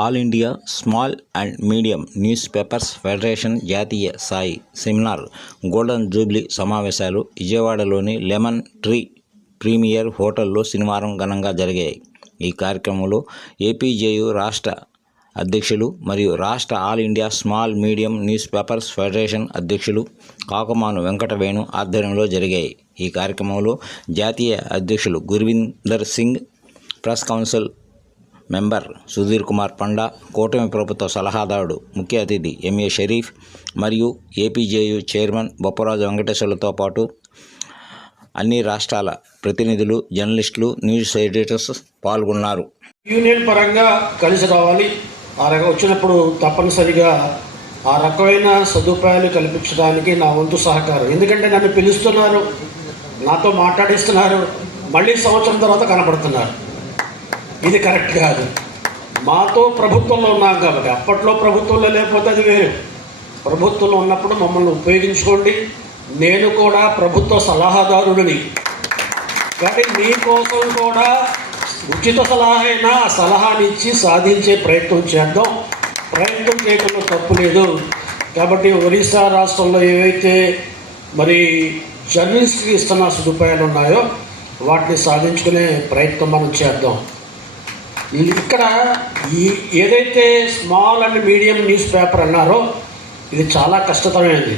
All India small and medium newspapers federation జాతీయ స్థాయి seminar golden Jubilee సమావేశాలు విజయవాడలోని లెమన్ ట్రీ ప్రీమియర్ హోటల్లో శనివారం ఘనంగా జరిగాయి. ఈ కార్యక్రమంలో ఏపీజేయు రాష్ట్ర అధ్యక్షులు మరియు రాష్ట్ర all India small medium newspapers federation అధ్యక్షులు కాకుమాను వెంకటవేణు ఆధ్వర్యంలో జరిగాయి. ఈ కార్యక్రమంలో జాతీయ అధ్యక్షులు Gurvinder Singh, press council member Sudhir Kumar Panda, కూటమి ప్రభుత్వ సలహాదారుడు ముఖ్య అతిథి ఎంఏ షరీఫ్ మరియు ఏపీజేయు చైర్మన్ బొప్పరాజు వెంకటేశ్వర్లతో పాటు అన్ని రాష్ట్రాల ప్రతినిధులు, జర్నలిస్టులు, న్యూస్ ఎడిటర్స్ పాల్గొన్నారు. యూనియన్ పరంగా కలిసి రావాలి. ఆ రకం వచ్చినప్పుడు తప్పనిసరిగా ఆ రకమైన సదుపాయాలు కల్పించడానికి నా వంతు సహకారం. ఎందుకంటే నన్ను పిలుస్తున్నారు, నాతో మాట్లాడిస్తున్నారు, మళ్ళీ సంవత్సరం తర్వాత కనపడుతున్నారు. ఇది కరెక్ట్ కాదు. మాతో ప్రభుత్వంలో ఉన్నాం కాబట్టి, అప్పట్లో ప్రభుత్వంలో లేకపోతే అది వేరు. ప్రభుత్వంలో ఉన్నప్పుడు మమ్మల్ని ఉపయోగించుకోండి. నేను కూడా ప్రభుత్వ సలహాదారుడిని కానీ మీకోసం కూడా ఉచిత సలహా అయినా ఆ సలహానిచ్చి సాధించే ప్రయత్నం చేద్దాం. ప్రయత్నం చేయకుండా తప్పు లేదు. కాబట్టి ఒరిస్సా రాష్ట్రంలో ఏవైతే మరి జర్నలిస్ట్కి ఇస్తున్న సదుపాయాలు ఉన్నాయో వాటిని సాధించుకునే ప్రయత్నం మనం చేద్దాం. ఇక్కడ ఏదైతే small and medium news paper అన్నారో ఇది చాలా కష్టతరమైనది.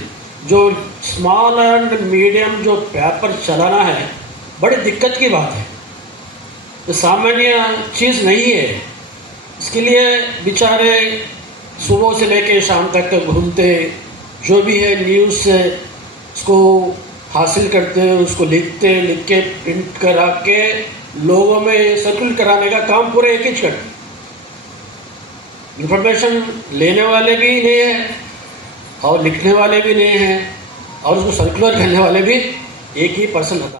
जो स्मॉल एंड मीडियम जो पेपर चलाना है बड़ी दिक्कत की बात है. तो सामान्य चीज़ नहीं है. इसके लिए बेचारे सुबह से लेके शाम तक घूमते, जो भी है न्यूज़ से उसको हासिल करते, उसको लिख के प्रिंट करा के लोगों में सर्कुलेट कराने का काम पूरे एक ही करते. इन्फॉर्मेशन लेने वाले भी नहीं है और लिखने वाले भी नहीं हैं और उसको सर्कुलर करने वाले भी एक ही पर्सन होता है.